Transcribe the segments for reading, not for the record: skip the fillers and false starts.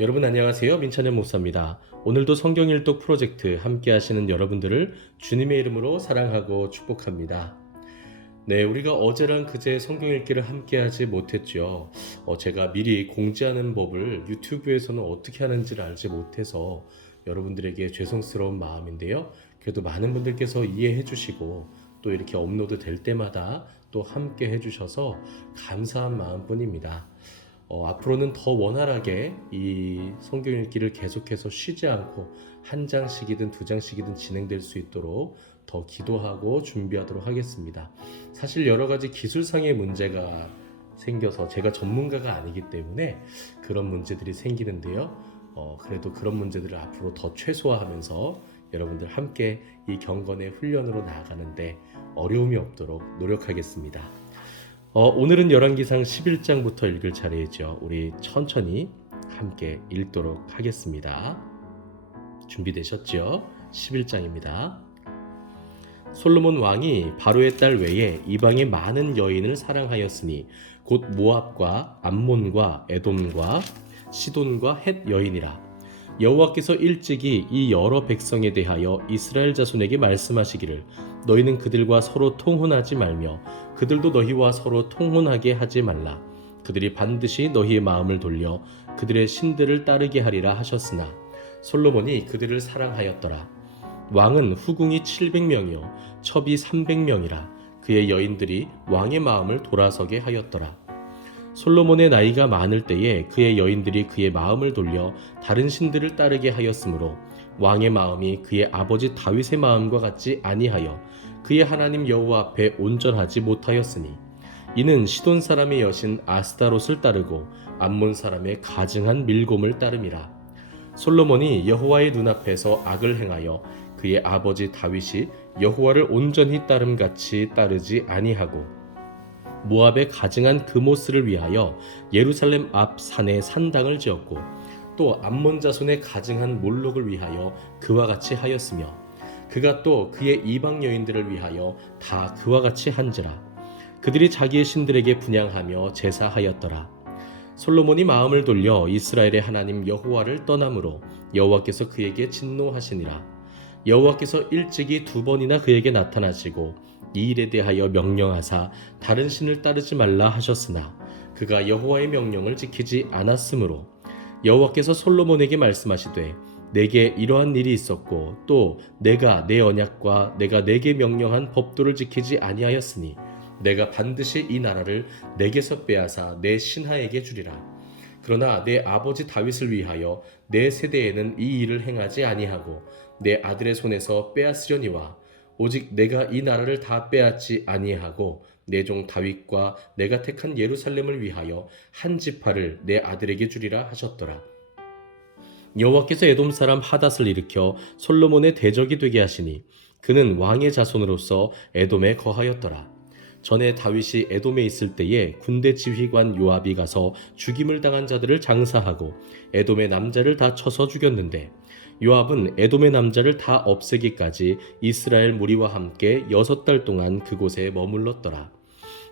여러분 안녕하세요. 민찬현 목사입니다. 오늘도 성경 일독 프로젝트 함께 하시는 여러분들을 주님의 이름으로 사랑하고 축복합니다. 네, 우리가 어제랑 그제 성경 읽기를 함께 하지 못했죠. 제가 미리 공지하는 법을 유튜브에서는 어떻게 하는지를 알지 못해서 여러분들에게 죄송스러운 마음인데요. 그래도 많은 분들께서 이해해 주시고 또 이렇게 업로드 될 때마다 또 함께 해주셔서 감사한 마음뿐입니다. 앞으로는 더 원활하게 이 성경 읽기를 계속해서 쉬지 않고 한 장씩이든 두 장씩이든 진행될 수 있도록 더 기도하고 준비하도록 하겠습니다. 사실 여러 가지 기술상의 문제가 생겨서 제가 전문가가 아니기 때문에 그런 문제들이 생기는데요. 그래도 그런 문제들을 앞으로 더 최소화하면서 여러분들 함께 이 경건의 훈련으로 나아가는데 어려움이 없도록 노력하겠습니다. 오늘은 열왕기상 11장부터 읽을 차례이죠. 우리 천천히 함께 읽도록 하겠습니다. 준비되셨죠? 11장입니다. 솔로몬 왕이 바로의 딸 외에 이방의 많은 여인을 사랑하였으니 곧 모압과 암몬과 에돔과 시돈과 헷 여인이라. 여호와께서 일찍이 이 여러 백성에 대하여 이스라엘 자손에게 말씀하시기를 너희는 그들과 서로 통혼하지 말며 그들도 너희와 서로 통혼하게 하지 말라. 그들이 반드시 너희의 마음을 돌려 그들의 신들을 따르게 하리라 하셨으나 솔로몬이 그들을 사랑하였더라. 왕은 후궁이 700명이요 첩이 300명이라. 그의 여인들이 왕의 마음을 돌아서게 하였더라. 솔로몬의 나이가 많을 때에 그의 여인들이 그의 마음을 돌려 다른 신들을 따르게 하였으므로 왕의 마음이 그의 아버지 다윗의 마음과 같지 아니하여 그의 하나님 여호와 앞에 온전하지 못하였으니 이는 시돈 사람의 여신 아스타롯을 따르고 암몬 사람의 가증한 밀곰을 따름이라. 솔로몬이 여호와의 눈앞에서 악을 행하여 그의 아버지 다윗이 여호와를 온전히 따름같이 따르지 아니하고 모압의 가증한 그모스를 위하여 예루살렘 앞 산에 산당을 지었고 또 암몬 자손의 가증한 몰록을 위하여 그와 같이 하였으며 그가 또 그의 이방 여인들을 위하여 다 그와 같이 한지라. 그들이 자기의 신들에게 분향하며 제사하였더라. 솔로몬이 마음을 돌려 이스라엘의 하나님 여호와를 떠남으로 여호와께서 그에게 진노하시니라. 여호와께서 일찍이 2번이나 그에게 나타나시고 이 일에 대하여 명령하사 다른 신을 따르지 말라 하셨으나 그가 여호와의 명령을 지키지 않았으므로 여호와께서 솔로몬에게 말씀하시되 내게 이러한 일이 있었고 또 내가 내 언약과 내가 내게 명령한 법도를 지키지 아니하였으니 내가 반드시 이 나라를 내게서 빼앗아 내 신하에게 주리라. 그러나 내 아버지 다윗을 위하여 내 세대에는 이 일을 행하지 아니하고 내 아들의 손에서 빼앗으려니와 오직 내가 이 나라를 다 빼앗지 아니하고 내 종 다윗과 내가 택한 예루살렘을 위하여 한 지파를 내 아들에게 주리라 하셨더라. 여호와께서 에돔 사람 하닷을 일으켜 솔로몬의 대적이 되게 하시니 그는 왕의 자손으로서 에돔에 거하였더라. 전에 다윗이 에돔에 있을 때에 군대 지휘관 요압이 가서 죽임을 당한 자들을 장사하고 에돔의 남자를 다 쳐서 죽였는데 요압은 에돔의 남자를 다 없애기까지 이스라엘 무리와 함께 6달 동안 그곳에 머물렀더라.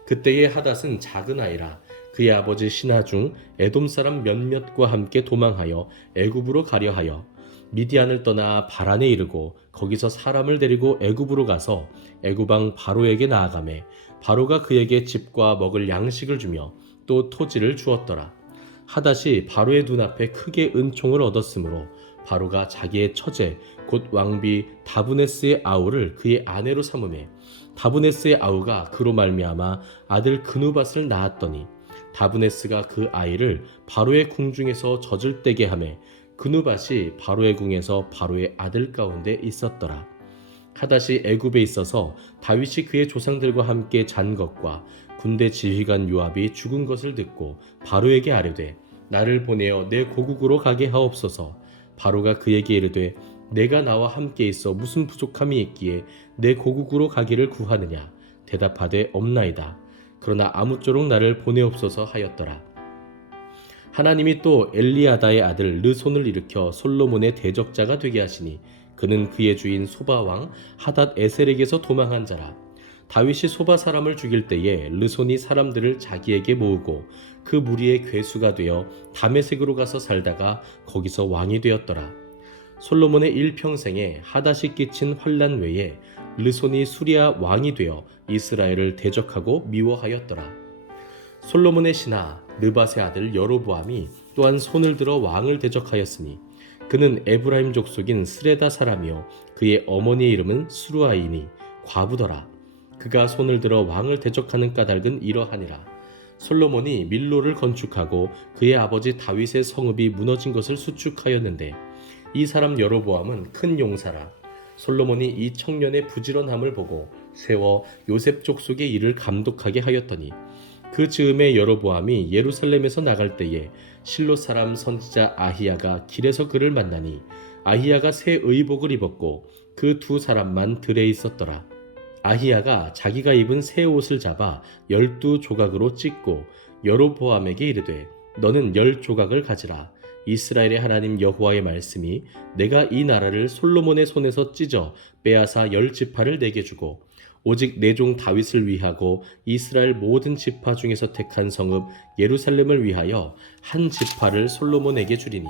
그때의 하닷은 작은 아이라 그의 아버지 신하 중 에돔 사람 몇몇과 함께 도망하여 애굽으로 가려 하여 미디안을 떠나 바란에 이르고 거기서 사람을 데리고 애굽으로 가서 애굽 왕 바로에게 나아가매 바로가 그에게 집과 먹을 양식을 주며 또 토지를 주었더라. 하닷이 바로의 눈앞에 크게 은총을 얻었으므로 바로가 자기의 처제 곧 왕비 다브네스의 아우를 그의 아내로 삼으매 다브네스의 아우가 그로 말미암아 아들 그누밧을 낳았더니 다브네스가 그 아이를 바로의 궁중에서 젖을 떼게 하매 그누밧이 바로의 궁에서 바로의 아들 가운데 있었더라. 하닷이 애굽에 있어서 다윗이 그의 조상들과 함께 잔 것과 군대 지휘관 요압이 죽은 것을 듣고 바로에게 아뢰되 나를 보내어 내 고국으로 가게 하옵소서. 바로가 그에게 이르되 내가 나와 함께 있어 무슨 부족함이 있기에 내 고국으로 가기를 구하느냐. 대답하되 없나이다. 그러나 아무쪼록 나를 보내옵소서 하였더라. 하나님이 또 엘리아다의 아들 르손을 일으켜 솔로몬의 대적자가 되게 하시니 그는 그의 주인 소바왕 하닷 에셀에게서 도망한 자라. 다윗이 소바 사람을 죽일 때에 르손이 사람들을 자기에게 모으고 그 무리의 괴수가 되어 다메섹으로 가서 살다가 거기서 왕이 되었더라. 솔로몬의 일평생에 하닷이 끼친 환난 외에 르손이 수리아 왕이 되어 이스라엘을 대적하고 미워하였더라. 솔로몬의 신하 느밧의 아들 여로보암이 또한 손을 들어 왕을 대적하였으니 그는 에브라임 족속인 스레다 사람이요 그의 어머니의 이름은 수루아이니 과부더라. 그가 손을 들어 왕을 대적하는 까닭은 이러하니라. 솔로몬이 밀로를 건축하고 그의 아버지 다윗의 성읍이 무너진 것을 수축하였는데 이 사람 여로보암은 큰 용사라. 솔로몬이 이 청년의 부지런함을 보고 세워 요셉 족속의 일을 감독하게 하였더니 그 즈음에 여로보암이 예루살렘에서 나갈 때에 실로 사람 선지자 아히야가 길에서 그를 만나니 아히야가 새 의복을 입었고 그 두 사람만 들에 있었더라. 아히야가 자기가 입은 새 옷을 잡아 12조각으로 찢고 여로보암에게 이르되 너는 10조각을 가지라. 이스라엘의 하나님 여호와의 말씀이 내가 이 나라를 솔로몬의 손에서 찢어 빼앗아 10지파를 내게 주고 오직 내 종 다윗을 위하고 이스라엘 모든 지파 중에서 택한 성읍 예루살렘을 위하여 한 지파를 솔로몬에게 주리니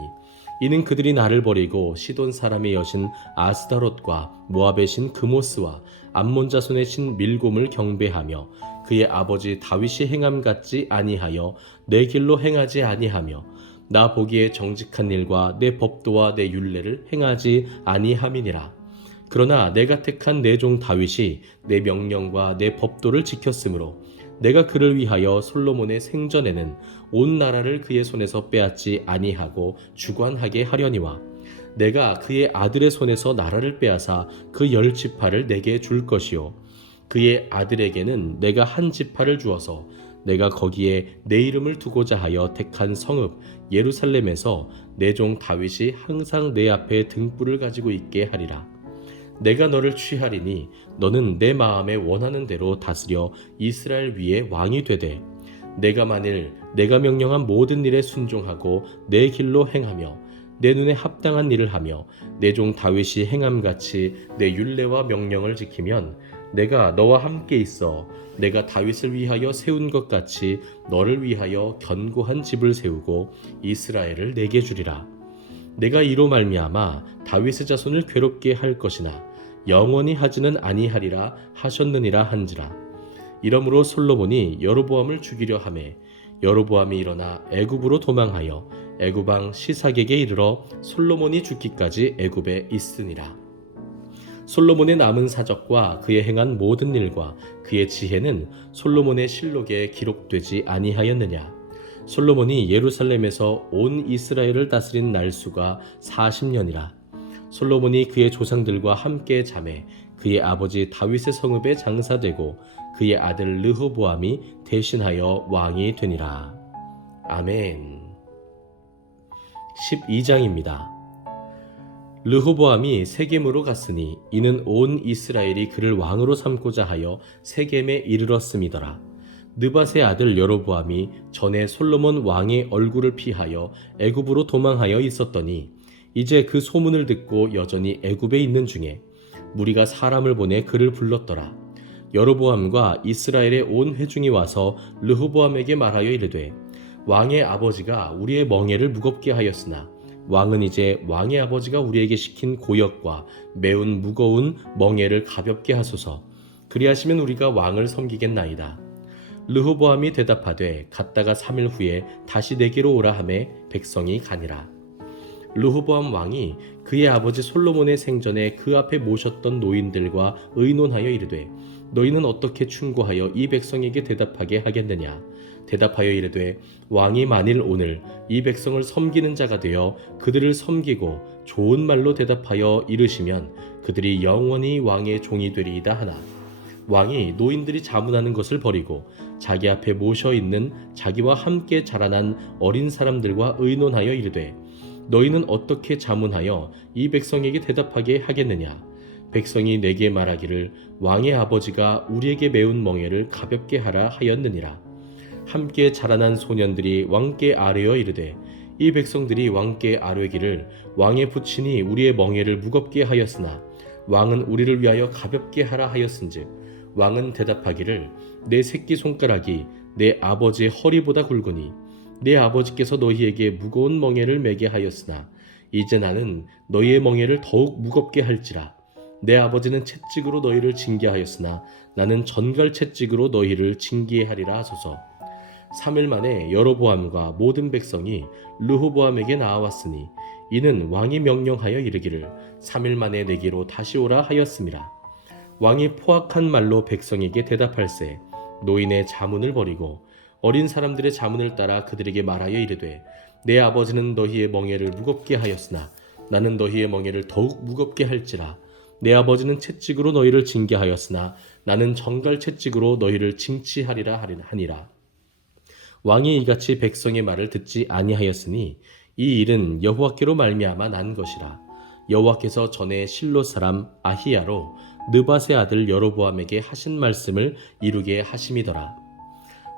이는 그들이 나를 버리고 시돈 사람의 여신 아스다롯과 모압의 신 그모스와 암몬 자손의 신 밀곰을 경배하며 그의 아버지 다윗이 행함 같지 아니하여 내 길로 행하지 아니하며 나 보기에 정직한 일과 내 법도와 내 율례를 행하지 아니함이니라. 그러나 내가 택한 내 종 다윗이 내 명령과 내 법도를 지켰으므로 내가 그를 위하여 솔로몬의 생전에는 온 나라를 그의 손에서 빼앗지 아니하고 주관하게 하려니와 내가 그의 아들의 손에서 나라를 빼앗아 그 10지파를 내게 줄 것이요 그의 아들에게는 내가 한 지파를 주어서 내가 거기에 내 이름을 두고자 하여 택한 성읍 예루살렘에서 내 종 다윗이 항상 내 앞에 등불을 가지고 있게 하리라. 내가 너를 취하리니 너는 내 마음에 원하는 대로 다스려 이스라엘 위에 왕이 되되 내가 만일 내가 명령한 모든 일에 순종하고 내 길로 행하며 내 눈에 합당한 일을 하며 내 종 다윗이 행함같이 내 율례와 명령을 지키면 내가 너와 함께 있어 내가 다윗을 위하여 세운 것 같이 너를 위하여 견고한 집을 세우고 이스라엘을 내게 주리라. 내가 이로 말미암아 다윗의 자손을 괴롭게 할 것이나 영원히 하지는 아니하리라 하셨느니라 한지라. 이러므로 솔로몬이 여로보암을 죽이려 하매 여로보암이 일어나 애굽으로 도망하여 애굽 왕 시삭에게 이르러 솔로몬이 죽기까지 애굽에 있으니라. 솔로몬의 남은 사적과 그의 행한 모든 일과 그의 지혜는 솔로몬의 실록에 기록되지 아니하였느냐. 솔로몬이 예루살렘에서 온 이스라엘을 다스린 날수가 40년이라. 솔로몬이 그의 조상들과 함께 자매 그의 아버지 다윗의 성읍에 장사되고 그의 아들 르호보암이 대신하여 왕이 되니라. 아멘. 12장입니다. 르호보암이 세겜으로 갔으니 이는 온 이스라엘이 그를 왕으로 삼고자 하여 세겜에 이르렀음이더라. 느밧의 아들 여로보암이 전에 솔로몬 왕의 얼굴을 피하여 애굽으로 도망하여 있었더니 이제 그 소문을 듣고 여전히 애굽에 있는 중에 무리가 사람을 보내 그를 불렀더라. 여로보암과 이스라엘의 온 회중이 와서 르호보암에게 말하여 이르되 왕의 아버지가 우리의 멍에를 무겁게 하였으나 왕은 이제 왕의 아버지가 우리에게 시킨 고역과 매운 무거운 멍에를 가볍게 하소서. 그리하시면 우리가 왕을 섬기겠나이다. 르호보암이 대답하되 갔다가 3일 후에 다시 내게로 오라 하매 백성이 가니라. 르호보암 왕이 그의 아버지 솔로몬의 생전에 그 앞에 모셨던 노인들과 의논하여 이르되 너희는 어떻게 충고하여 이 백성에게 대답하게 하겠느냐. 대답하여 이르되 왕이 만일 오늘 이 백성을 섬기는 자가 되어 그들을 섬기고 좋은 말로 대답하여 이르시면 그들이 영원히 왕의 종이 되리이다 하나 왕이 노인들이 자문하는 것을 버리고 자기 앞에 모셔 있는 자기와 함께 자라난 어린 사람들과 의논하여 이르되 너희는 어떻게 자문하여 이 백성에게 대답하게 하겠느냐. 백성이 내게 말하기를 왕의 아버지가 우리에게 매운 멍에를 가볍게 하라 하였느니라. 함께 자라난 소년들이 왕께 아뢰어 이르되 이 백성들이 왕께 아뢰기를 왕의 부친이 우리의 멍에를 무겁게 하였으나 왕은 우리를 위하여 가볍게 하라 하였은즉 왕은 대답하기를 내 새끼손가락이 내 아버지의 허리보다 굵으니 내 아버지께서 너희에게 무거운 멍에를 매게 하였으나 이제 나는 너희의 멍에를 더욱 무겁게 할지라. 내 아버지는 채찍으로 너희를 징계하였으나 나는 전갈 채찍으로 너희를 징계하리라 하소서. 3일 만에 여로보암과 모든 백성이 르호보암에게 나아왔으니 이는 왕이 명령하여 이르기를 3일 만에 내게로 다시 오라 하였음이라. 왕이 포악한 말로 백성에게 대답할세 노인의 자문을 버리고 어린 사람들의 자문을 따라 그들에게 말하여 이르되 내 아버지는 너희의 멍에를 무겁게 하였으나 나는 너희의 멍에를 더욱 무겁게 할지라. 내 아버지는 채찍으로 너희를 징계하였으나 나는 정갈 채찍으로 너희를 징치하리라 하니라. 왕이 이같이 백성의 말을 듣지 아니하였으니 이 일은 여호와께로 말미암아 난 것이라. 여호와께서 전에 실로 사람 아히야로 느밧의 아들 여로보암에게 하신 말씀을 이루게 하심이더라.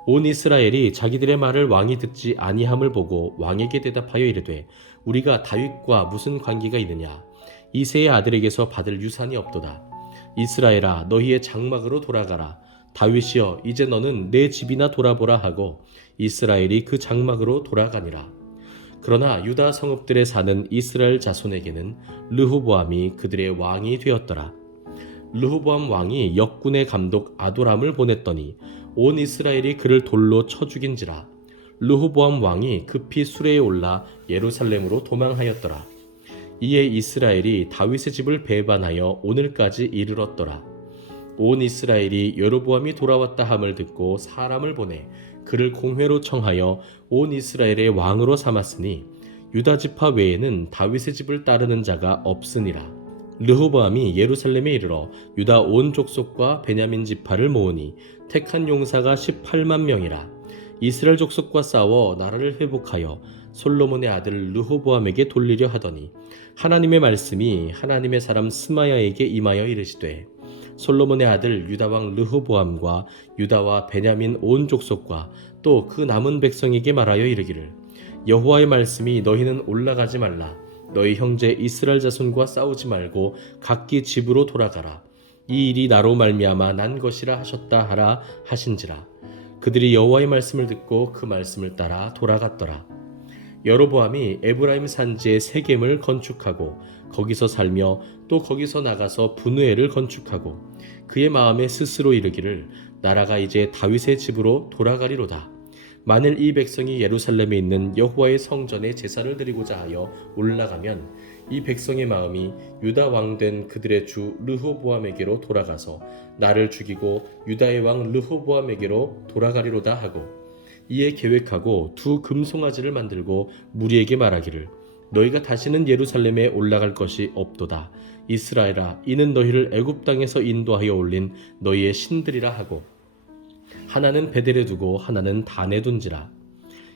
온 이스라엘이 자기들의 말을 왕이 듣지 아니함을 보고 왕에게 대답하여 이르되 우리가 다윗과 무슨 관계가 있느냐. 이새의 아들에게서 받을 유산이 없도다. 이스라엘아 너희의 장막으로 돌아가라. 다윗이여 이제 너는 내 집이나 돌아보라 하고 이스라엘이 그 장막으로 돌아가니라. 그러나 유다 성읍들에 사는 이스라엘 자손에게는 르호보암이 그들의 왕이 되었더라. 르호보암 왕이 역군의 감독 아도람을 보냈더니 온 이스라엘이 그를 돌로 쳐 죽인지라. 르호보암 왕이 급히 수레에 올라 예루살렘으로 도망하였더라. 이에 이스라엘이 다윗의 집을 배반하여 오늘까지 이르렀더라. 온 이스라엘이 여로보암이 돌아왔다 함을 듣고 사람을 보내 그를 공회로 청하여 온 이스라엘의 왕으로 삼았으니 유다 지파 외에는 다윗의 집을 따르는 자가 없으니라. 르호보암이 예루살렘에 이르러 유다 온 족속과 베냐민 지파를 모으니 택한 용사가 18만 명이라. 이스라엘 족속과 싸워 나라를 회복하여 솔로몬의 아들 르호보암에게 돌리려 하더니 하나님의 말씀이 하나님의 사람 스마야에게 임하여 이르시되 솔로몬의 아들 유다왕 르호보암과 유다와 베냐민 온 족속과 또 그 남은 백성에게 말하여 이르기를 여호와의 말씀이 너희는 올라가지 말라. 너희 형제 이스라엘 자손과 싸우지 말고 각기 집으로 돌아가라. 이 일이 나로 말미암아 난 것이라 하셨다 하라 하신지라. 그들이 여호와의 말씀을 듣고 그 말씀을 따라 돌아갔더라. 여로보암이 에브라임 산지에 세겜을 건축하고 거기서 살며 또 거기서 나가서 분우엘을 건축하고 그의 마음에 스스로 이르기를 나라가 이제 다윗의 집으로 돌아가리로다. 만일 이 백성이 예루살렘에 있는 여호와의 성전에 제사를 드리고자 하여 올라가면 이 백성의 마음이 유다 왕 된 그들의 주 르호보암에게로 돌아가서 나를 죽이고 유다의 왕 르호보암에게로 돌아가리로다 하고 이에 계획하고 두 금송아지를 만들고 무리에게 말하기를 너희가 다시는 예루살렘에 올라갈 것이 없도다. 이스라엘아 이는 너희를 애굽 땅에서 인도하여 올린 너희의 신들이라 하고 하나는 베델에 두고 하나는 단에 둔지라.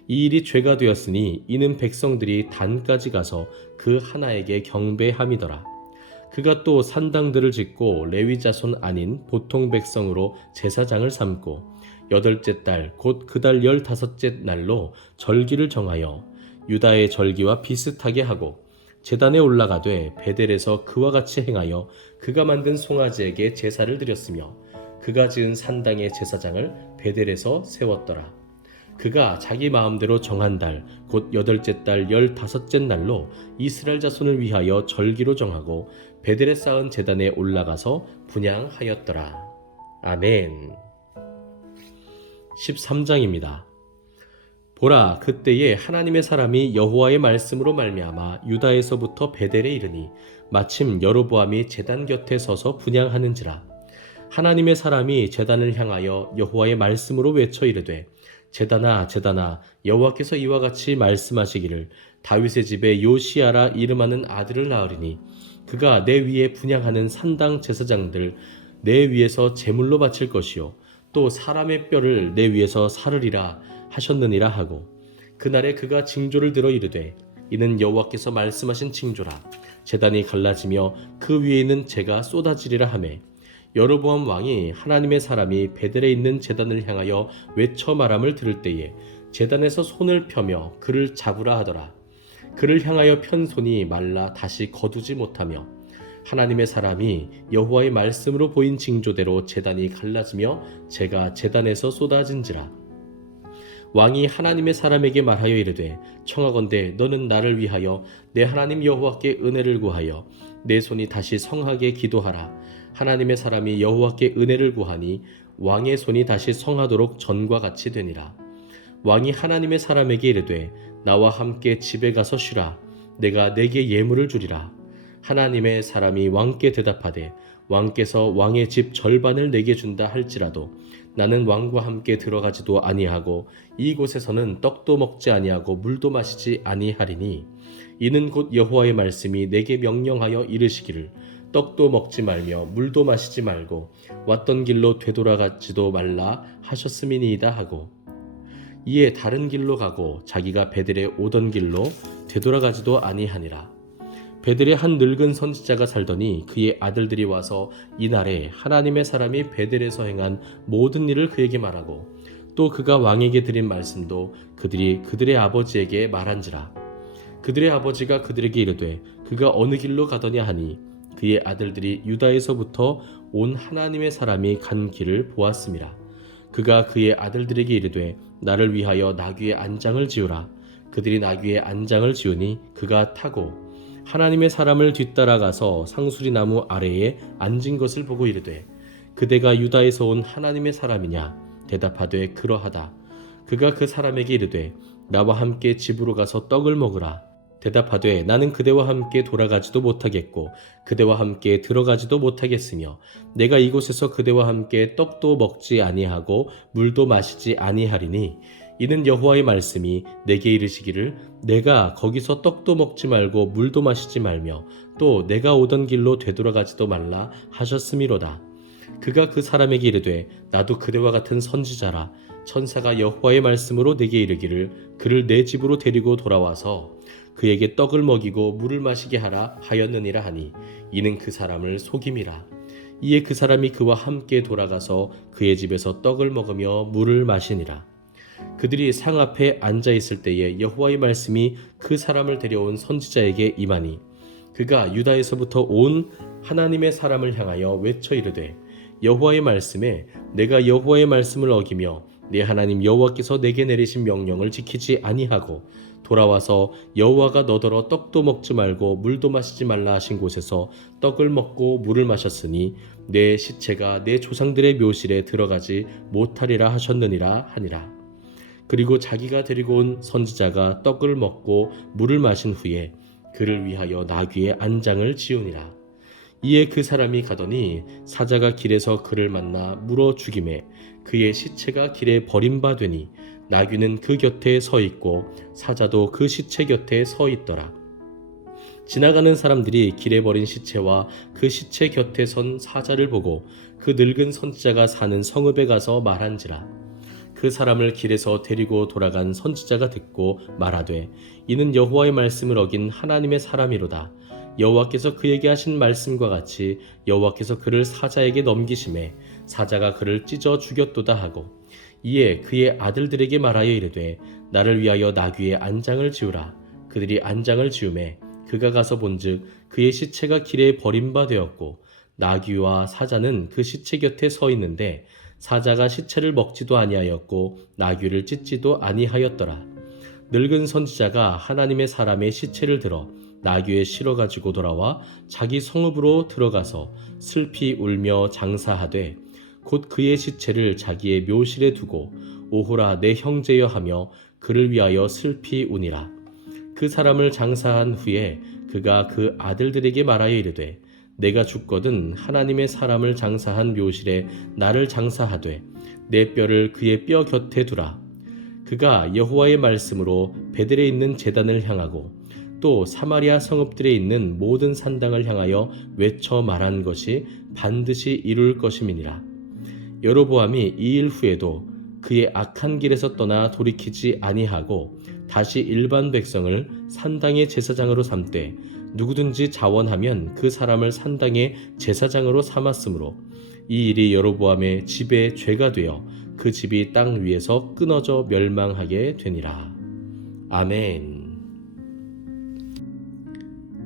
이 일이 죄가 되었으니 이는 백성들이 단까지 가서 그 하나에게 경배함이더라. 그가 또 산당들을 짓고 레위 자손 아닌 보통 백성으로 제사장을 삼고 8째 달 곧 그 달 15째 날로 절기를 정하여 유다의 절기와 비슷하게 하고 제단에 올라가되 베델에서 그와 같이 행하여 그가 만든 송아지에게 제사를 드렸으며 그가 지은 산당의 제사장을 베델에서 세웠더라. 그가 자기 마음대로 정한 달 곧 8째 달 15째 날로 이스라엘 자손을 위하여 절기로 정하고 베델에 쌓은 제단에 올라가서 분향하였더라. 아멘. 13장입니다. 보라 그때에 하나님의 사람이 여호와의 말씀으로 말미암아 유다에서부터 베델에 이르니 마침 여로보암이 제단 곁에 서서 분향하는지라. 하나님의 사람이 제단을 향하여 여호와의 말씀으로 외쳐 이르되 제단아 제단아 여호와께서 이와 같이 말씀하시기를 다윗의 집에 요시야라 이름하는 아들을 낳으리니 그가 내 위에 분향하는 산당 제사장들 내 위에서 제물로 바칠 것이요 또 사람의 뼈를 내 위에서 사르리라 하셨느니라 하고 그날에 그가 징조를 들어 이르되 이는 여호와께서 말씀하신 징조라. 제단이 갈라지며 그 위에 있는 재가 쏟아지리라 하매 여로보암 왕이 하나님의 사람이 베델에 있는 제단을 향하여 외쳐 말함을 들을 때에 제단에서 손을 펴며 그를 잡으라 하더라. 그를 향하여 편 손이 말라 다시 거두지 못하며 하나님의 사람이 여호와의 말씀으로 보인 징조대로 제단이 갈라지며 재가 제단에서 쏟아진지라. 왕이 하나님의 사람에게 말하여 이르되 청하건대 너는 나를 위하여 내 하나님 여호와께 은혜를 구하여 내 손이 다시 성하게 기도하라. 하나님의 사람이 여호와께 은혜를 구하니 왕의 손이 다시 성하도록 전과 같이 되니라. 왕이 하나님의 사람에게 이르되 나와 함께 집에 가서 쉬라. 내가 내게 예물을 주리라. 하나님의 사람이 왕께 대답하되 왕께서 왕의 집 절반을 내게 준다 할지라도 나는 왕과 함께 들어가지도 아니하고 이곳에서는 떡도 먹지 아니하고 물도 마시지 아니하리니 이는 곧 여호와의 말씀이 내게 명령하여 이르시기를 떡도 먹지 말며 물도 마시지 말고 왔던 길로 되돌아가지도 말라 하셨음이니이다 하고 이에 다른 길로 가고 자기가 베델에 오던 길로 되돌아가지도 아니하니라. 베델에 한 늙은 선지자가 살더니 그의 아들들이 와서 이날에 하나님의 사람이 베델에서 행한 모든 일을 그에게 말하고 또 그가 왕에게 드린 말씀도 그들이 그들의 아버지에게 말한지라. 그들의 아버지가 그들에게 이르되 그가 어느 길로 가더냐 하니 그의 아들들이 유다에서부터 온 하나님의 사람이 간 길을 보았음이라. 그가 그의 아들들에게 이르되 나를 위하여 나귀의 안장을 지으라. 그들이 나귀의 안장을 지으니 그가 타고 하나님의 사람을 뒤따라가서 상수리 나무 아래에 앉은 것을 보고 이르되 그대가 유다에서 온 하나님의 사람이냐? 대답하되 그러하다. 그가 그 사람에게 이르되 나와 함께 집으로 가서 떡을 먹으라. 대답하되 나는 그대와 함께 돌아가지도 못하겠고 그대와 함께 들어가지도 못하겠으며 내가 이곳에서 그대와 함께 떡도 먹지 아니하고 물도 마시지 아니하리니 이는 여호와의 말씀이 내게 이르시기를 내가 거기서 떡도 먹지 말고 물도 마시지 말며 또 내가 오던 길로 되돌아가지도 말라 하셨음이로다. 그가 그 사람에게 이르되 나도 그대와 같은 선지자라. 천사가 여호와의 말씀으로 내게 이르기를 그를 내 집으로 데리고 돌아와서 그에게 떡을 먹이고 물을 마시게 하라 하였느니라 하니 이는 그 사람을 속임이라. 이에 그 사람이 그와 함께 돌아가서 그의 집에서 떡을 먹으며 물을 마시니라. 그들이 상 앞에 앉아 있을 때에 여호와의 말씀이 그 사람을 데려온 선지자에게 임하니 그가 유다에서부터 온 하나님의 사람을 향하여 외쳐 이르되 여호와의 말씀에 내가 여호와의 말씀을 어기며 내 하나님 여호와께서 내게 내리신 명령을 지키지 아니하고 돌아와서 여호와가 너더러 떡도 먹지 말고 물도 마시지 말라 하신 곳에서 떡을 먹고 물을 마셨으니 내 시체가 내 조상들의 묘실에 들어가지 못하리라 하셨느니라 하니라. 그리고 자기가 데리고 온 선지자가 떡을 먹고 물을 마신 후에 그를 위하여 나귀의 안장을 지우니라. 이에 그 사람이 가더니 사자가 길에서 그를 만나 물어 죽이매 그의 시체가 길에 버림바되니 나귀는 그 곁에 서 있고 사자도 그 시체 곁에 서 있더라. 지나가는 사람들이 길에 버린 시체와 그 시체 곁에 선 사자를 보고 그 늙은 선지자가 사는 성읍에 가서 말한지라. 그 사람을 길에서 데리고 돌아간 선지자가 듣고 말하되 이는 여호와의 말씀을 어긴 하나님의 사람이로다. 여호와께서 그에게 하신 말씀과 같이 여호와께서 그를 사자에게 넘기심에 사자가 그를 찢어 죽였도다 하고 이에 그의 아들들에게 말하여 이르되 나를 위하여 나귀의 안장을 지으라. 그들이 안장을 지으매 그가 가서 본즉 그의 시체가 길에 버림바 되었고 나귀와 사자는 그 시체 곁에 서 있는데 사자가 시체를 먹지도 아니하였고 나귀를 찢지도 아니하였더라. 늙은 선지자가 하나님의 사람의 시체를 들어 나귀에 실어 가지고 돌아와 자기 성읍으로 들어가서 슬피 울며 장사하되 곧 그의 시체를 자기의 묘실에 두고 오호라 내 형제여 하며 그를 위하여 슬피 우니라. 그 사람을 장사한 후에 그가 그 아들들에게 말하여 이르되 내가 죽거든 하나님의 사람을 장사한 묘실에 나를 장사하되 내 뼈를 그의 뼈 곁에 두라. 그가 여호와의 말씀으로 베델에 있는 제단을 향하고 또 사마리아 성읍들에 있는 모든 산당을 향하여 외쳐 말한 것이 반드시 이룰 것임이니라. 여로보암이 이 일 후에도 그의 악한 길에서 떠나 돌이키지 아니하고 다시 일반 백성을 산당의 제사장으로 삼되 누구든지 자원하면 그 사람을 산당의 제사장으로 삼았으므로 이 일이 여로보암의 집에 죄가 되어 그 집이 땅 위에서 끊어져 멸망하게 되니라. 아멘.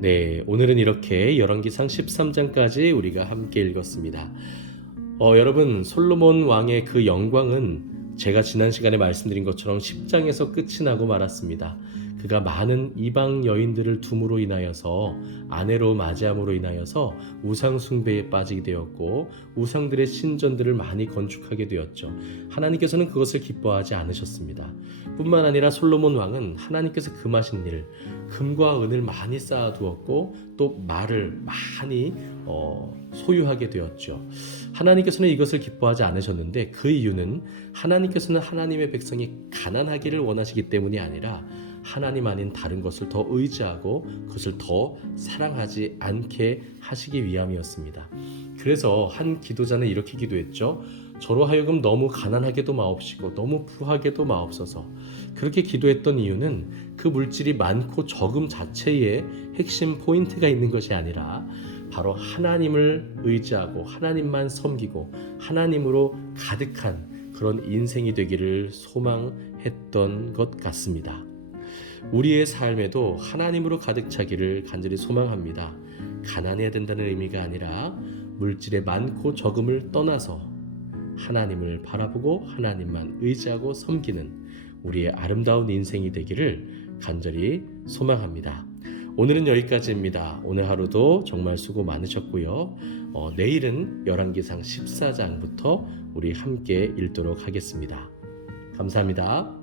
네, 오늘은 이렇게 열왕기상 13장까지 우리가 함께 읽었습니다. 여러분, 솔로몬 왕의 그 영광은 제가 지난 시간에 말씀드린 것처럼 10장에서 끝이 나고 말았습니다. 그가 많은 이방 여인들을 둠으로 인하여서 아내로 맞이함으로 인하여서 우상 숭배에 빠지게 되었고 우상들의 신전들을 많이 건축하게 되었죠. 하나님께서는 그것을 기뻐하지 않으셨습니다. 뿐만 아니라 솔로몬 왕은 하나님께서 금하신 일, 금과 은을 많이 쌓아두었고 또 말을 많이 소유하게 되었죠. 하나님께서는 이것을 기뻐하지 않으셨는데 그 이유는 하나님께서는 하나님의 백성이 가난하기를 원하시기 때문이 아니라 하나님 아닌 다른 것을 더 의지하고 그것을 더 사랑하지 않게 하시기 위함이었습니다. 그래서 한 기도자는 이렇게 기도했죠. 저로 하여금 너무 가난하게도 마옵시고 너무 부하게도 마옵소서. 그렇게 기도했던 이유는 그 물질이 많고 적음 자체에 핵심 포인트가 있는 것이 아니라 바로 하나님을 의지하고 하나님만 섬기고 하나님으로 가득한 그런 인생이 되기를 소망했던 것 같습니다. 우리의 삶에도 하나님으로 가득 차기를 간절히 소망합니다. 가난해야 된다는 의미가 아니라 물질의 많고 적음을 떠나서 하나님을 바라보고 하나님만 의지하고 섬기는 우리의 아름다운 인생이 되기를 간절히 소망합니다. 오늘은 여기까지입니다. 오늘 하루도 정말 수고 많으셨고요. 내일은 열왕기상 14장부터 우리 함께 읽도록 하겠습니다. 감사합니다.